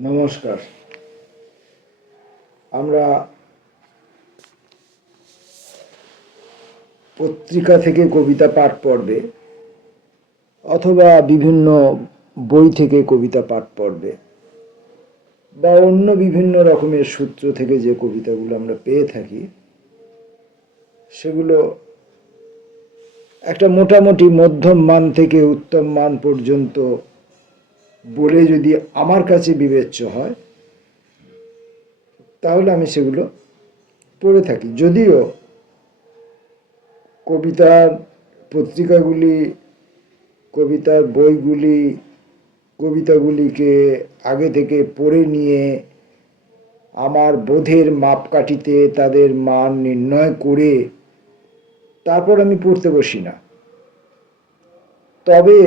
নমস্কার। আমরা পত্রিকা থেকে কবিতা পাঠ পড়বে অথবা বিভিন্ন বই থেকে কবিতা পাঠ পড়বে বা অন্য বিভিন্ন রকমের সূত্র থেকে যে কবিতাগুলো আমরা পেয়ে থাকি, সেগুলো একটা মোটামুটি মধ্যম মান থেকে উত্তম মান পর্যন্ত বলে যদি আমার কাছে বিবেচ্য হয়, তাহলে আমি সেগুলো পড়ে থাকি। যদিও কবিতার পত্রিকাগুলি, কবিতার বইগুলি, কবিতাগুলিকে আগে থেকে পড়ে নিয়ে আমার বোধের মাপকাঠিতে তাদের মান নির্ণয় করে তারপর আমি পড়তে বসি না। তবে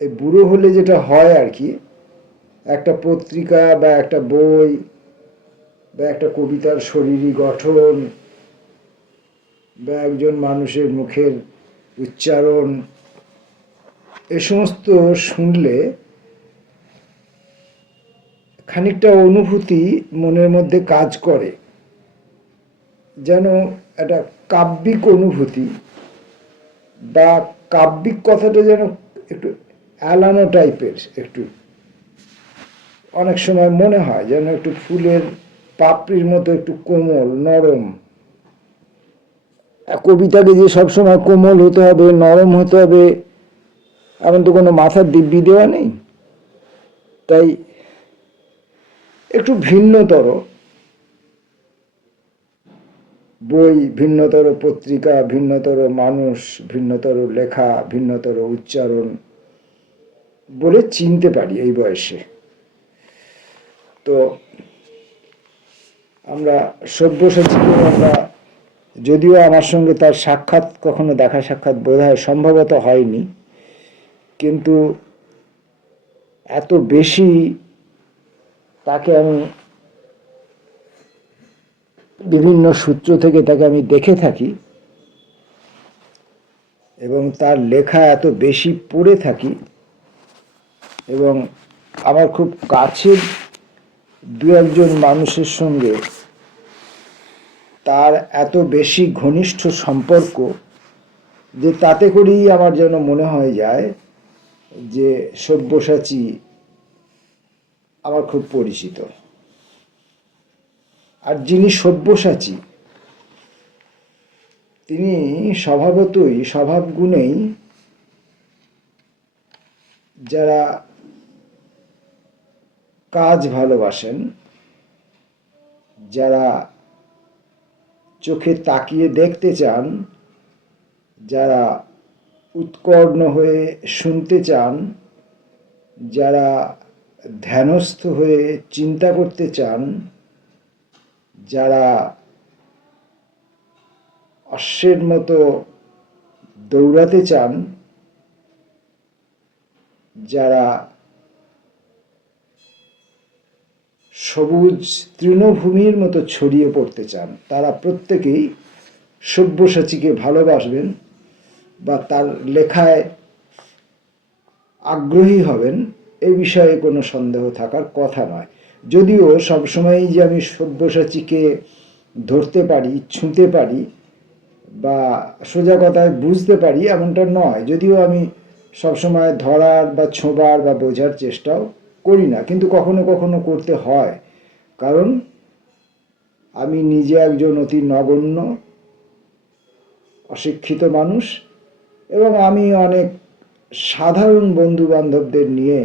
এই বুড়ো হলে যেটা হয় আর কি, একটা পত্রিকা বা একটা বই বা একটা কবিতার শরীরী গঠন বা একজন মানুষের মুখের উচ্চারণ, এ সমস্ত শুনলে খানিকটা অনুভূতি মনের মধ্যে কাজ করে। যেন একটা কাব্যিক অনুভূতি বা কাব্যিক কথাটা যেন একটু অ্যালানো টাইপের একটু, অনেক সময় মনে হয় যেন একটু ফুলের পাপড়ির মতো একটু কোমল, নরম। কবিতাকে যে সবসময় কোমল হতে হবে, নরম হতে হবে, এমন তো কোনো মাথার দিব্যি দেওয়া নেই। তাই একটু ভিন্নতর বই, ভিন্নতর পত্রিকা, ভিন্নতর মানুষ, ভিন্নতর লেখা, ভিন্নতর উচ্চারণ বলে চিনতে পারি এই বয়সে। তো আমরা সব্যসাচীকে আমরা, যদিও আমার সঙ্গে তার সাক্ষাৎ কখনো দেখা সাক্ষাৎ বোধ হয় সম্ভবত হয়নি, কিন্তু এত বেশি তাকে আমি বিভিন্ন সূত্র থেকে তাকে আমি দেখে থাকি এবং তার লেখা এত বেশি পড়ে থাকি এবং আমার খুব কাছের দু একজন মানুষের সঙ্গে তার এত বেশি ঘনিষ্ঠ সম্পর্ক যে তাতে করেই আমার যেন মনে হয়ে যায় যে সব্যসাচী আমার খুব পরিচিত। আর যিনি সব্যসাচী, তিনি স্বভাবতই স্বভাব গুণেই যারা কাজ ভালোবাসেন, যারা চোখে তাকিয়ে দেখতে চান, যারা উৎকর্ণ হয়ে শুনতে চান, যারা ধ্যানস্থ হয়ে চিন্তা করতে চান, যারা অশ্বের মতো দৌড়াতে চান, যারা সবুজ তৃণভূমির মতো ছড়িয়ে পড়তে চান। তারা প্রত্যেকেই সব্যসাচীকে ভালোবাসবেন বা তার লেখায় আগ্রহী হবেন, এ বিষয়ে কোনো সন্দেহ থাকার কথা নয়। যদিও সবসময়ই যে আমি সব্যসাচীকে ধরতে পারি, ছুঁতে পারি বা সোজা কথায় বুঝতে পারি এমনটা নয়। যদিও আমি সবসময় ধরার বা ছোঁবার বা বোঝার চেষ্টাও করি না, কিন্তু কখনো কখনো করতে হয়। কারণ আমি নিজে একজন অতি নগণ্য, অশিক্ষিত মানুষ এবং আমি অনেক সাধারণ বন্ধু বান্ধবদের নিয়ে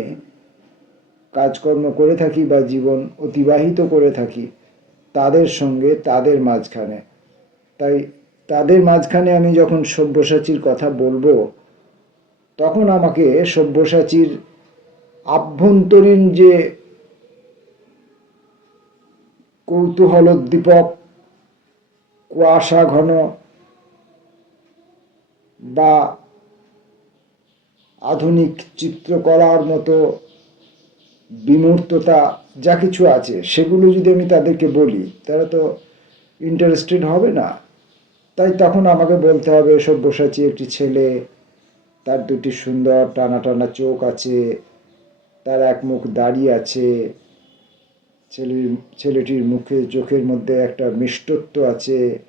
কাজকর্ম করে থাকি বা জীবন অতিবাহিত করে থাকি তাদের সঙ্গে, তাদের মাঝখানে। তাই তাদের মাঝখানে আমি যখন সব্যসাচীর কথা বলব, তখন আমাকে সব্যসাচীর আভ্যন্তরীণ যে কৌতূহলোদ্দীপক কুয়াশা ঘন বা আধুনিক চিত্রকলার মতো বিমূর্ততা যা কিছু আছে, সেগুলো যদি আমি তাদেরকে বলি, তারা তো ইন্টারেস্টেড হবে না। তাই তখন আমাকে বলতে হবে, সব্যসাচী একটি ছেলে, তার দুটি সুন্দর টানা টানা চোখ আছে তার এক মুখ দাঁড়িয়ে আছে। ছেলের, ছেলেটির মুখে, চোখের মধ্যে একটা মিষ্টত্ব আছে।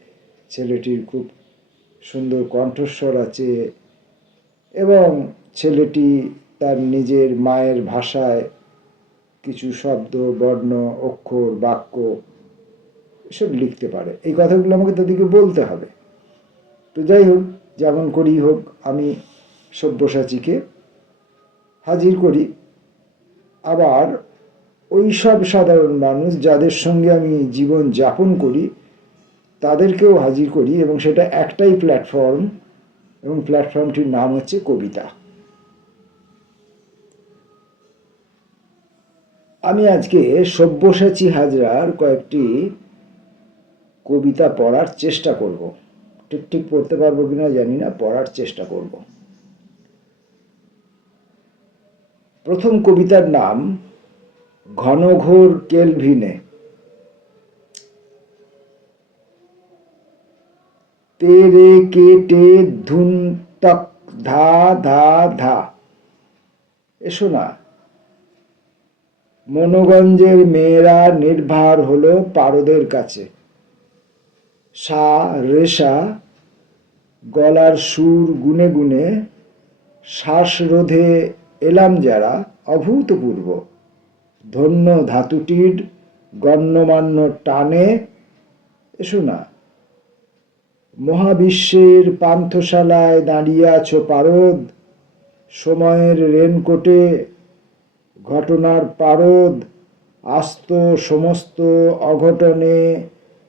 ছেলেটির খুব সুন্দর কণ্ঠস্বর আছে এবং ছেলেটি তার নিজের মায়ের ভাষায় কিছু শব্দ, বর্ণ, অক্ষর, বাক্য এসব লিখতে পারে। এই কথাগুলো আমাকে তাদেরকে বলতে হবে। তো যাই হোক, যেমন করেই হোক, আমি সব্যসাচীকে হাজির করি। আবার ওই সব সাধারণ মানুষ যাদের সঙ্গে আমি জীবন যাপন করি, তাদেরকেও হাজির করি এবং সেটা একটাই প্ল্যাটফর্ম এবং প্ল্যাটফর্মটির নাম হচ্ছে কবিতা। আমি আজকে সব্যসাচী হাজরার কয়েকটি কবিতা পড়ার চেষ্টা করব। ঠিক ঠিক পড়তে পারব কিনা জানি না, পড়ার চেষ্টা করব। প্রথম কবিতার নাম, ঘনঘোর কেলভিনে। তেরে কেটে ধুন তক, ধা ধা ধা। এসো না। মনোগঞ্জের মেয়েরা নির্ভার হলো পারদের কাছে। সা রেশা গলার সুর গুনে গুনে শ্বাসরোধে এলাম যারা অভূতপূর্ব। ধন্য ধাতুটির গণ্যমান্য টানে, এসো না। মহাবিশ্বের পান্থশালায় দাঁড়িয়ে আছো পারদ। সময়ের রেনকোটে ঘটনার পারদ। আস্ত সমস্ত অঘটনে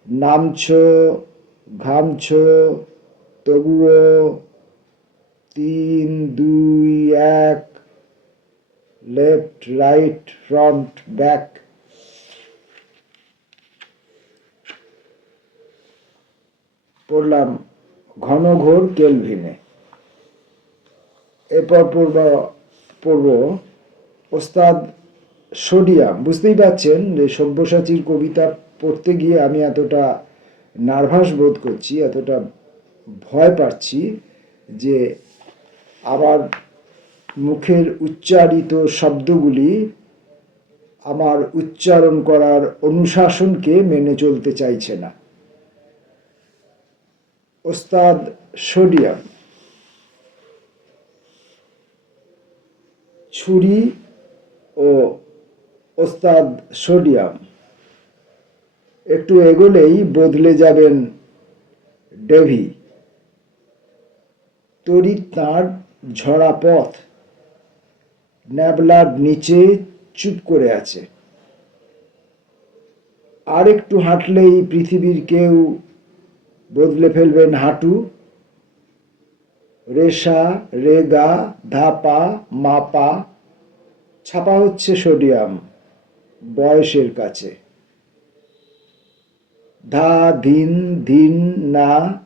নামছ, ঘামছ, তবুও তিন, দুই, এক লেফট রাইট ফ্রন্ট ব্যাক পড়লাম ঘনঘোর কেলভিনে। এরপর পড়ব পড়ব ওস্তাদ সোডিয়াম, বুঝতেই পারছেন যে সব্যসাচীর কবিতা পড়তে গিয়ে আমি এতটা নার্ভাস বোধ করছি, এতটা ভয় পাচ্ছি যে আবার মুখের উচ্চারিত শব্দগুলি আমার উচ্চারণ করার অনুশাসনকে মেনে চলতে চাইছে না। ওস্তাদ সোডিয়াম, ছুরি ও ওস্তাদ সোডিয়াম, একটু এগোলেই বদলে যাবেন ডেভি। তড়িৎ তাঁর ঝরা পথ ন্যাবলার নিচে চুপ করে আছে। আর একটু হাঁটলেই পৃথিবীর কেউ বদলে ফেলবেন হাঁটু। রেশা, রেগা, ধাপা, মাপা, ছাপা হচ্ছে সোডিয়াম বয়সের কাছে। ধা, ধিন ধিন, না,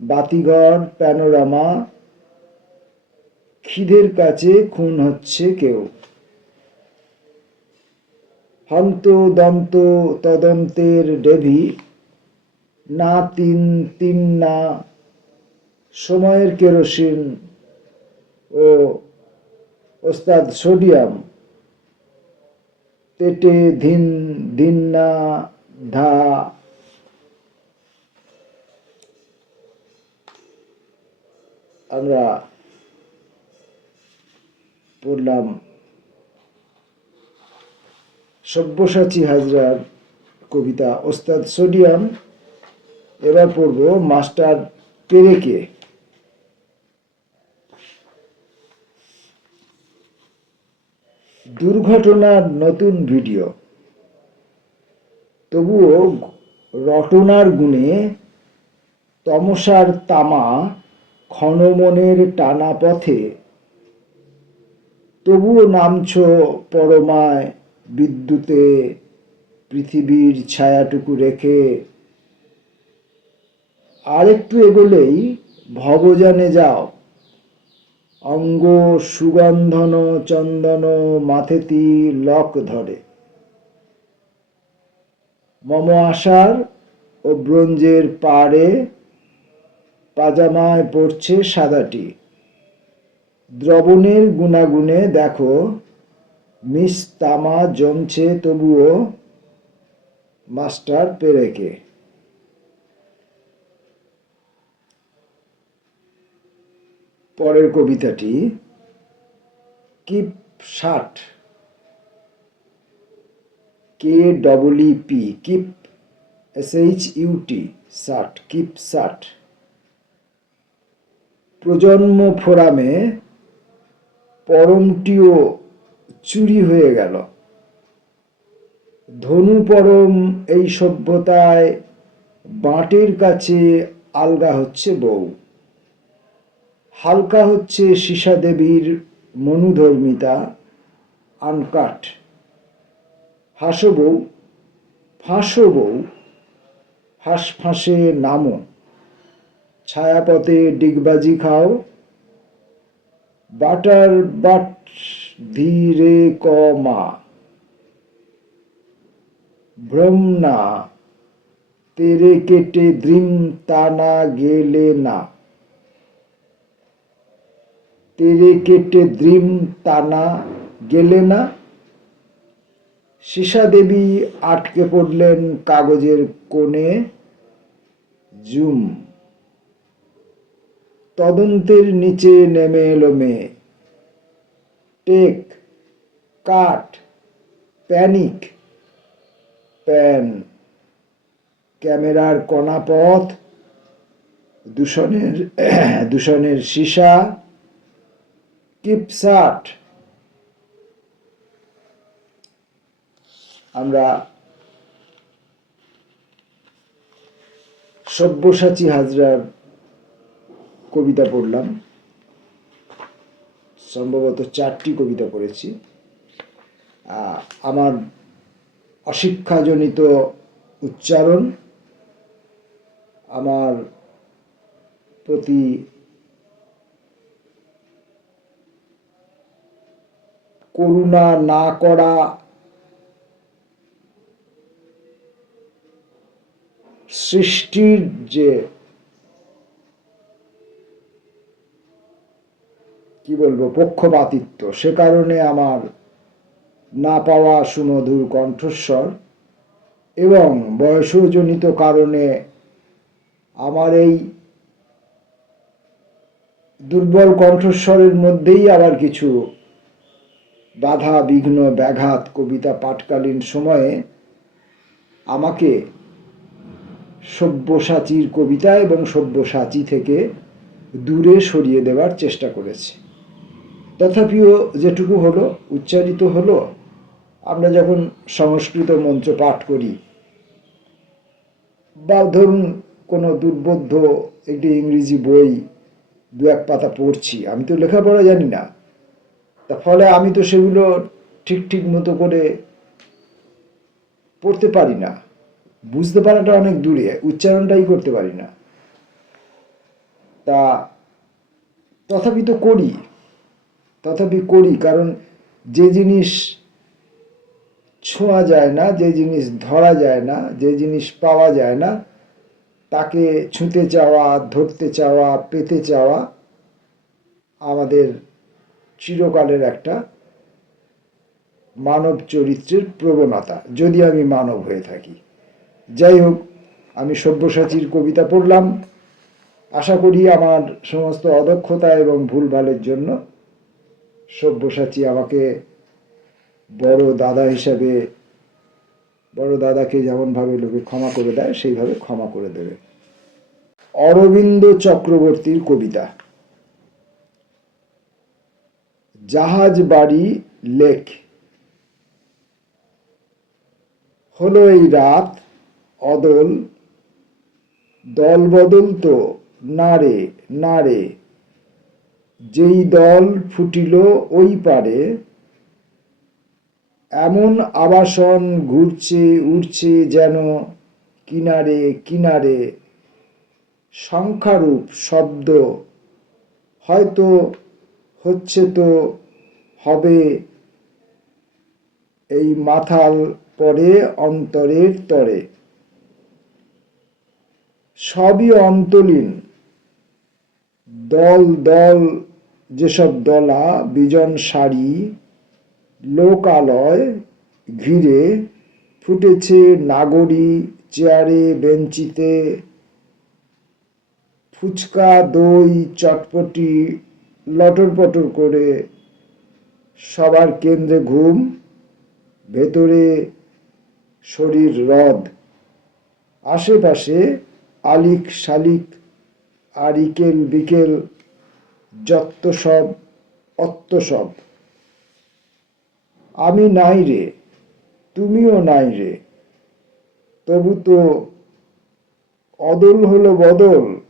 বাতিঘর, প্যানোরামা খিদের কাছে খুন হচ্ছে কেউ। হন্ত দন্ত তদন্তের ডেভি, না তিন তিন না, সময়ের কেরোসিন ও ওস্তাদ সোডিয়াম। তেটে ধিন ধিন না, ধা। আমরা পড়লাম। সব্যসাচী হাজরার কবিতা ওস্তাদ সোডিয়াম। এবার পড়ব মাস্টার পেরেকে। দুর্ঘটনার নতুন ভিডিও। তবুও রটনার গুণে তমসার তামা ক্ষণমনের টানা পথে তবুও নামছ পরমায় বিদ্যুতে পৃথিবীর ছায়াটুকু রেখে। আরেকটু এগোলেই ভবজানে যাও। অঙ্গ সুগন্ধন চন্দন মাথেতি লক ধরে। মম আশার ও ব্রোঞ্জের পাড়ে পাজামায় পড়ছে সাদাটি। দ্রবণের গুণাগুণে দেখো, মিস তামা জমছে তবুও মাস্টার পেরেকে। পরের কবিতাটি কিপ ষাট কে double E P keep S H UT ষাট কিপ ষাট প্রজন্ম ফোরামে পরমটিও চুরি হয়ে গেল। ধনু পরম এই সভ্যতায় বাঁটের কাছে আলগা হচ্ছে বউ। হালকা হচ্ছে সীসা দেবীর মনুধর্মিতা, আনকাট। হাসো বউ, ফাঁসো বউ হাঁস ফাঁসে নামো। ছায়াপথে ডিগবাজি খাও। বাটার বাট ধীরে কমা ভ্রমনা তেরে কেটে দ্রিম তানা গেলে না। তেরে কেটে দ্রিম তানা গেলে না। দেবী আটকে পড়লেন কাগজের কোণে। জুম। তদন্তের নিচে নেমে এলো মেয়ে। Take, cut, panic, pan. ক্যামেরার কণাপথ, দূষণের দূষণের সীসা, কিপসাট। আমরা সব্যসাচী হাজরার কবিতা পড়লাম। সম্ভবত চারটি কবিতা পড়েছি। আমার অশিক্ষাজনিত উচ্চারণ, আমার প্রতি করুণা না করা, সৃষ্টির যে কি বলব, পক্ষপাতিত্ব। সে কারণে আমার না পাওয়া সুমধুর কণ্ঠস্বর এবং বয়সজনিত কারণে আমার এই দুর্বল কণ্ঠস্বরের মধ্যেই আবার কিছু বাধা, বিঘ্ন, ব্যাঘাত, কবিতা পাঠকালীন সময়ে আমাকে সব্যসাচীর কবিতা এবং সব্যসাচী থেকে দূরে সরিয়ে দেওয়ার চেষ্টা করেছে। তথাপিও যেটুকু হলো, উচ্চারিত হলো, আমরা যখন সংস্কৃত মন্ত্র পাঠ করি, বা ধরুন কোনো দুর্বোধ্য একটি ইংরেজি বই দু এক পাতা পড়ছি, আমি তো লেখাপড়া জানি না, তা ফলে আমি তো সেগুলো ঠিক ঠিক মতো করে পড়তে পারি না, বুঝতে পারাটা অনেক দূরে, উচ্চারণটাই করতে পারি না। তা তথাপি তো করি। তথাপি করি, কারণ যে জিনিস ছোঁয়া যায় না, যে জিনিস ধরা যায় না, যে জিনিস পাওয়া যায় না, তাকে ছুঁতে চাওয়া, ধরতে চাওয়া, পেতে চাওয়া আমাদের চিরকালের একটা মানব চরিত্রের প্রবণতা, যদি আমি মানব হয়ে থাকি। যাই হোক, আমি সব্যসাচীর কবিতা পড়লাম। আশা করি আমার সমস্ত অদক্ষতা এবং ভুলভালের জন্য সব্যসাচী আমাকে বড় দাদা হিসাবে, বড় দাদাকে যেমনভাবে লোকে ক্ষমা করে দেয়, সেইভাবে ক্ষমা করে দেবে। অরবিন্দ চক্রবর্তীর কবিতা। জাহাজ বাড়ি লেক। হলো এই রাত, অদল দল বদল তো না রে না রে যেই দল ফুটিল ওই পারে, এমন আবাসন ঘুরছে, উড়ছে যেন কিনারে কিনারে। সংখ্যারূপ শব্দ, হয়তো হচ্ছে তো হবে এই মাথাল পরে অন্তরের তরে। সবই অন্তলীন, দল দল যেসব দলা বিজন সারি লোকালয় ঘিরে ফুটেছে নাগরী চেয়ারে, বেঞ্চিতে, ফুচকা, দই, চটপটি লটর পটর করে সবার কেন্দ্রে ঘুম, ভেতরে শরীর হ্রদ আশেপাশে আলিক শালিক আর ইকেল বিকেল যত্ত সব, অত্ত সব। আমি নাই রে, তুমিও নাই রে। তবু তো অদল হলো বদল।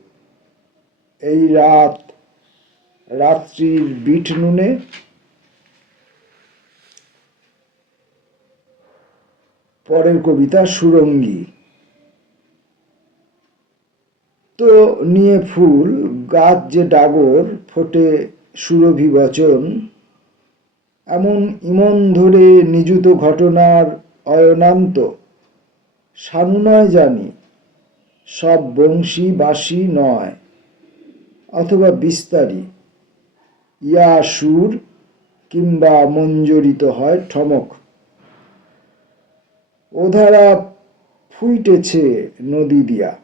এই রাত, রাত্রির বিট নুনে। পরের কবিতা সুরঙ্গী। তো নিয়ে ফুল, গাছ যে ডাগর ফোটে সুরভি বচন এমন ইমন ধরে নিযুত ঘটনার অয়নান্ত, সানু নয় জানি, সব বংশী বাসি নয়, অথবা বিস্তারী। ইয়া সুর কিংবা মঞ্জরিত হয় ঠমক। ওধারা ফুইটেছে নদী দিয়া।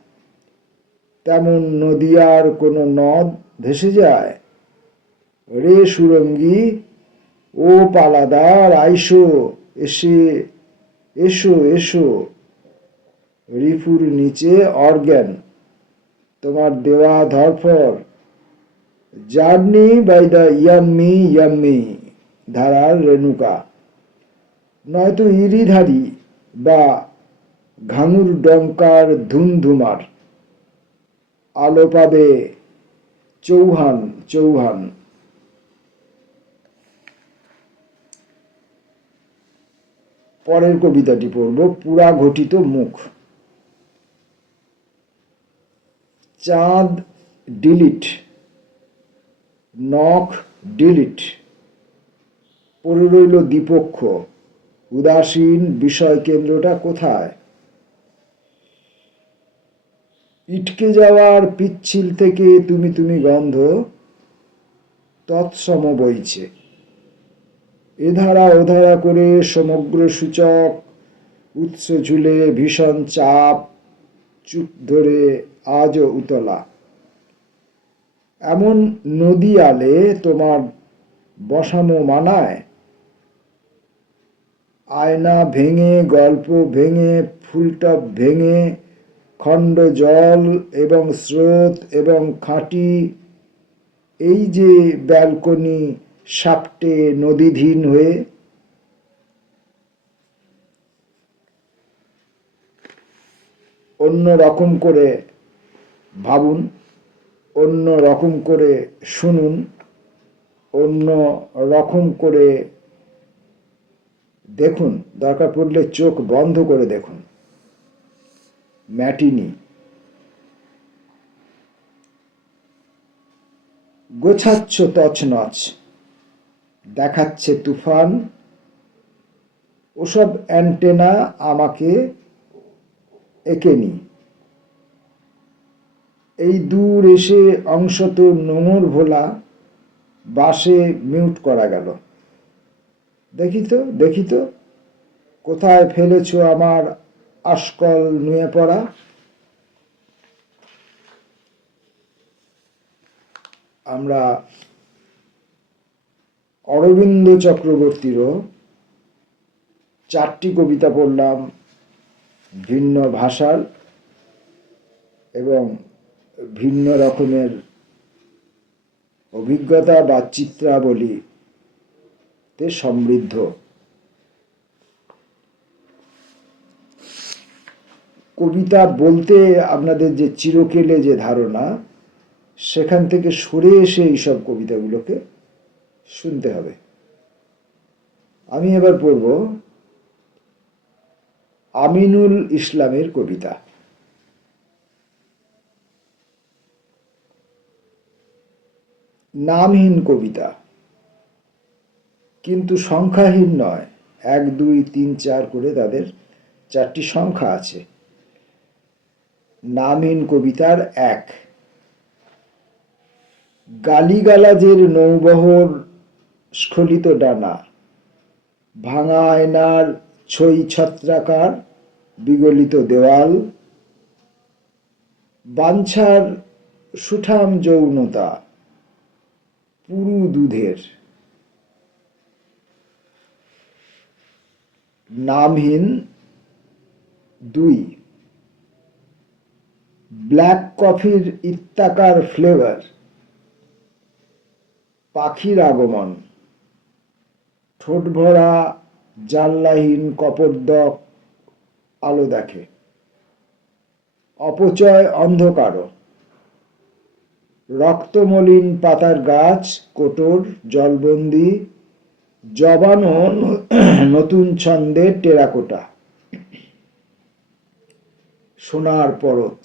তেমন নদিয়ার কোনো নদ ভেসে যায়? রে সুরঙ্গী, ও পালাদার, আইসো, এসে, এসো এসো। রিফুর নিচে অর্গ্যান তোমার দেওয়া ধরফর। Journey by the yummy yummy ধারার রেণুকা। নয়তো ইরিধারি বা ঘাঙুর ডঙ্কার ধুমধুমার। আলো পাবে চৌহান চৌহান। পরের কবিতাটি পড়ব, পুরা ঘটিত মুখ। চাঁদ ডিলিট নখ ডিলিট পড়ে রইল দ্বিপক্ষ, উদাসীন বিষয় কেন্দ্রটা কোথায়? ইটকে যাওয়ার পিচ্ছিল থেকে তুমি তুমি গন্ধ, তৎসম বইছে। এধারা ওধারা করে সমগ্র সূচক উৎস ঝুলে ভীষণ চাপ চুপ ধরে আজও উতলা। এমন নদী আলে তোমার বসানো মানায়? আয়না ভেঙে, গল্প ভেঙে, ফুলটপ ভেঙে, খণ্ড জল এবং স্রোত এবং খাঁটি, এই যে ব্যালকনি সাপটে নদীধীন হয়ে অন্য রকম করে ভাবুন, অন্য রকম করে শুনুন, অন্য রকম করে দেখুন। দরকার পড়লে চোখ বন্ধ করে দেখুন। ম্যাটিনি। গোছাচ্ছ তছনছ। দেখাচ্ছে তুফান। ওসব অ্যান্টেনা আমাকে একেনি এই দূর এসে অংশত নোংর ভোলা বাসে মিউট করা গেল। দেখি তো দেখি তো, কোথায় ফেলেছ আমার আশকল নুয়ে পড়া? আমরা অরবিন্দ চক্রবর্তীরও চারটি কবিতা পড়লাম ভিন্ন ভাষার এবং ভিন্ন রকমের অভিজ্ঞতা বা চিত্রাবলীতে সমৃদ্ধ। কবিতা বলতে আপনাদের যে চিরকেলে যে ধারণা, সেখান থেকে সরে এসে এইসব কবিতাগুলোকে শুনতে হবে। আমি এবার পড়ব আমিনুল ইসলামের কবিতা। নামহীন কবিতা। কিন্তু সংখ্যাহীন নয়। এক, দুই, তিন, চার করে তাদের চারটি সংখ্যা আছে। নামহীন কবিতার এক, গালিগালাজের নৌবহর স্খলিত ডানা। ভাঙা আয়নার ছই ছত্রাকার বিগলিত দেওয়াল। বাঞ্ছার সুঠাম যৌনতা পুরু দুধের। নামহীন দুই। ব্ল্যাক কফির ইত্তাকার ফ্লেভার। পাখির আগমন। ঠোঁট ভরা জানলাহীন কপর্দক আলো দেখে। অপচয় অন্ধকার রক্তমলিন পাতার গাছ, কোটর, জলবন্দি, জবানো নতুন ছন্দে টেরাকোটা। সোনার পরত।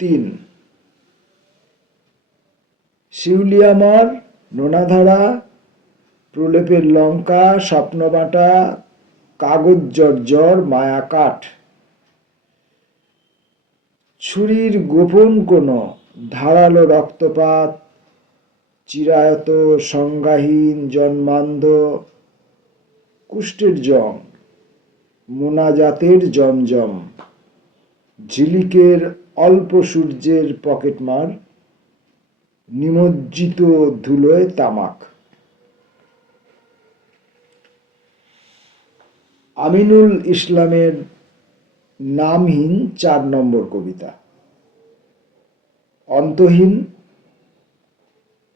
তিন শিউলিয়ামর নোনাধারা, প্রলেপের লঙ্কা, স্বপ্নবাটা, কাগজ জর্জর, মায়া কাঠ। ছুরির গোপন কোনো ধারালো রক্তপাত, চিরায়ত সংজ্ঞাহীন জন্মান্ধ, কুষ্ঠের জম মোনাজাতের জমজম, ঝিলিকের অল্প সূর্যের পকেটমার নিমজ্জিত ধুলোয় তামাক। আমিনুল ইসলামের নামহীন চার নম্বর কবিতা। অন্তহীন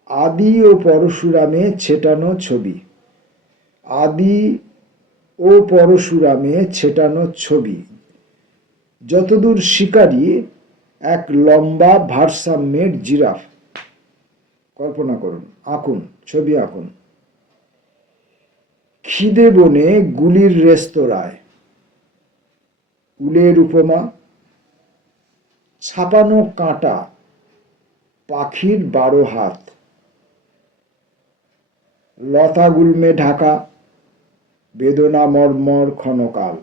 আদি ও পরশুরামে ছেটানো ছবি। আদি ও পরশুরামে ছেটানো ছবি। যতদূর শিকারী, এক লম্বা ভারসাম্যের জিরাফ। কল্পনা করুন, আঁকুন, ছবি আঁকুন। খিদে বনে গুলির রেস্তোরাঁয় উলের উপমা, ছাপানো কাঁটা, পাখির বারো হাত। লতা গুলমে ঢাকা, বেদনা মর্মর ক্ষণকাল।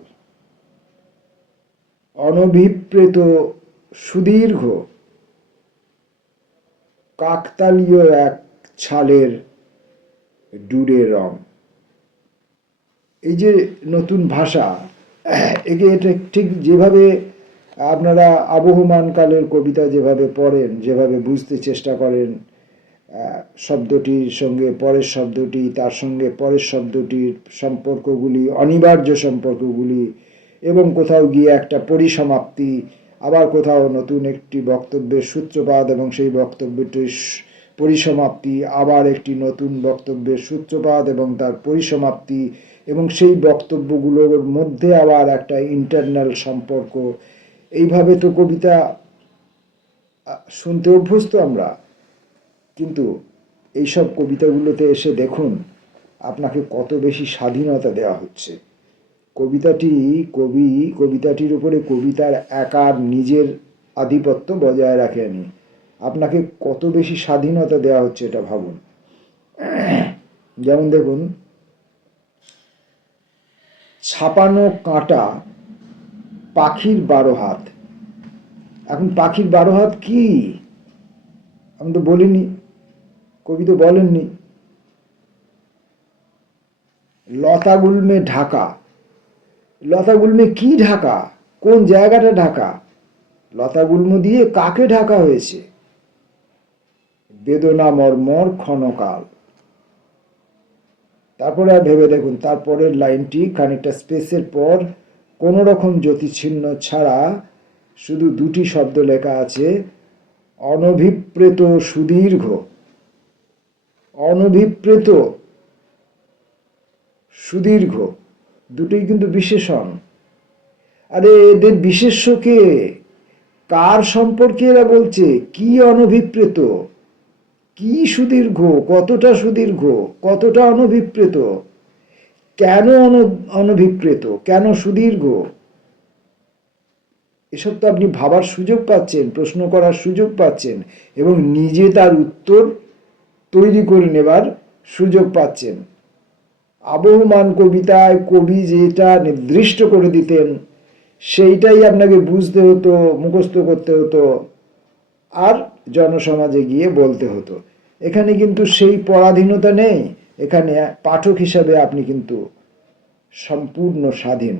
অনভিপ্রেত সুদীর্ঘ কাকতালীয় এক ছালের ডুরে রং। এই যে নতুন ভাষা, একে এটা ঠিক যেভাবে আপনারা আবহমান কালের কবিতা যেভাবে পড়েন, যেভাবে বুঝতে চেষ্টা করেন শব্দটির সঙ্গে পরের শব্দটি, তার সঙ্গে পরের শব্দটির সম্পর্কগুলি, অনিবার্য সম্পর্কগুলি, এবং কোথাও গিয়ে একটা পরিসমাপ্তি আবার কোথাও নতুন একটি বক্তব্যের সূত্রপাত এবং সেই বক্তব্যটির পরিসমাপ্তি, আবার একটি নতুন বক্তব্যের সূত্রপাত এবং তার পরিসমাপ্তি এবং সেই বক্তব্যগুলোর মধ্যে আবার একটা ইন্টারনাল সম্পর্ক। এইভাবে তো কবিতা শুনতে অভ্যস্ত আমরা। কিন্তু এইসব কবিতাগুলোতে এসে দেখুন, আপনাকে কত বেশি স্বাধীনতা দেওয়া হচ্ছে। কবিতাটি কবি, কবিতাটির উপরে কবিতার একার নিজের আধিপত্য বজায় রাখেনি। আপনাকে কত বেশি স্বাধীনতা দেওয়া হচ্ছে এটা ভাবুন। যেমন দেখুন, ছাপানো কাঁটা পাখির বারো হাত। এখন পাখির বারো হাত কি? আমি তো বলিনি, কবি তো বলেননি। লতা গুলমে ঢাকা। লতা গুলমে কি ঢাকা? কোন জায়গাটা ঢাকা? লতা গুল্ম দিয়ে কাকে ঢাকা হয়েছে? বেদনা মর্মর ক্ষণকাল। তারপরে আর ভেবে দেখুন, তারপরের লাইনটি খানিকটা স্পেসের পর কোনো রকম জ্যোতিচ্ছিন্ন ছাড়া শুধু দুটি শব্দ লেখা আছে, অনভিপ্রেত সুদীর্ঘ। অনভিপ্রেত সুদীর্ঘ। দুটোই কিন্তু বিশেষণ। আরে এদের বিশেষ্যকে কার সম্পর্কে এরা বলছে? কি অনভিপ্রেত? কি সুদীর্ঘ? কতটা সুদীর্ঘ? কতটা অনভিপ্রেত? কেন অন- অনভিপ্রেত? কেন সুদীর্ঘ? এসব তো আপনি ভাবার সুযোগ পাচ্ছেন, প্রশ্ন করার সুযোগ পাচ্ছেন এবং নিজে তার উত্তর তৈরি করে নেবার সুযোগ পাচ্ছেন। আবহমান কবিতায় কবি যেটা নির্দিষ্ট করে দিতেন, সেইটাই আপনাকে বুঝতে হতো, মুখস্থ করতে হতো আর জনসমাজে গিয়ে বলতে হতো। এখানে কিন্তু সেই পরাধীনতা নেই, এখানে পাঠক হিসাবে আপনি কিন্তু সম্পূর্ণ স্বাধীন।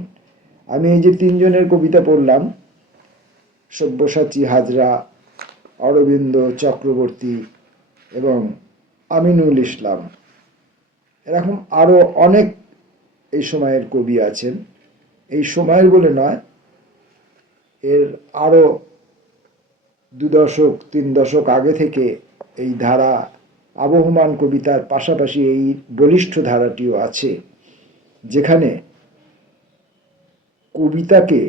আমি এই যে তিনজনের কবিতা পড়লাম, সব্যসাচী হাজরা, অরবিন্দ চক্রবর্তী এবং আমিনুল ইসলাম। এরকম আরও অনেক এই সময়ের কবি আছেন। এই সময়ের বলে নয়, এর আরও দু দশক, তিন দশক আগে থেকে এই ধারা, আবহমান কবিতার পাশাপাশি এই বলিষ্ঠ ধারাটিও আছে, যেখানে কবিতাকে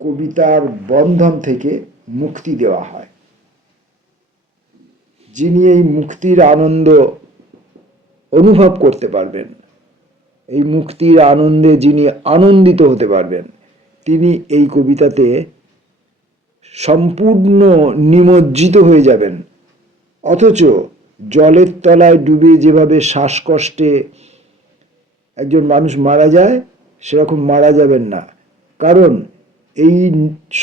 কবিতার বন্ধন থেকে মুক্তি দেওয়া হয়। যিনি এই মুক্তির আনন্দ অনুভব করতে পারবেন। এই মুক্তির আনন্দে যিনি আনন্দিত হতে পারবেন, তিনি এই কবিতাতে সম্পূর্ণ নিমজ্জিত হয়ে যাবেন। অথচ জলের তলায় ডুবে যেভাবে শ্বাসকষ্টে একজন মানুষ মারা যায়, সেরকম মারা যাবেন না। কারণ এই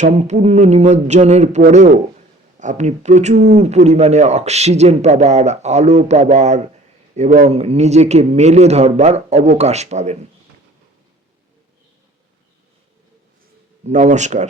সম্পূর্ণ নিমজ্জনের পরেও আপনি প্রচুর পরিমাণে অক্সিজেন পাবার, আলো পাবার এবং নিজেকে মেলে ধরবার অবকাশ পাবেন। নমস্কার।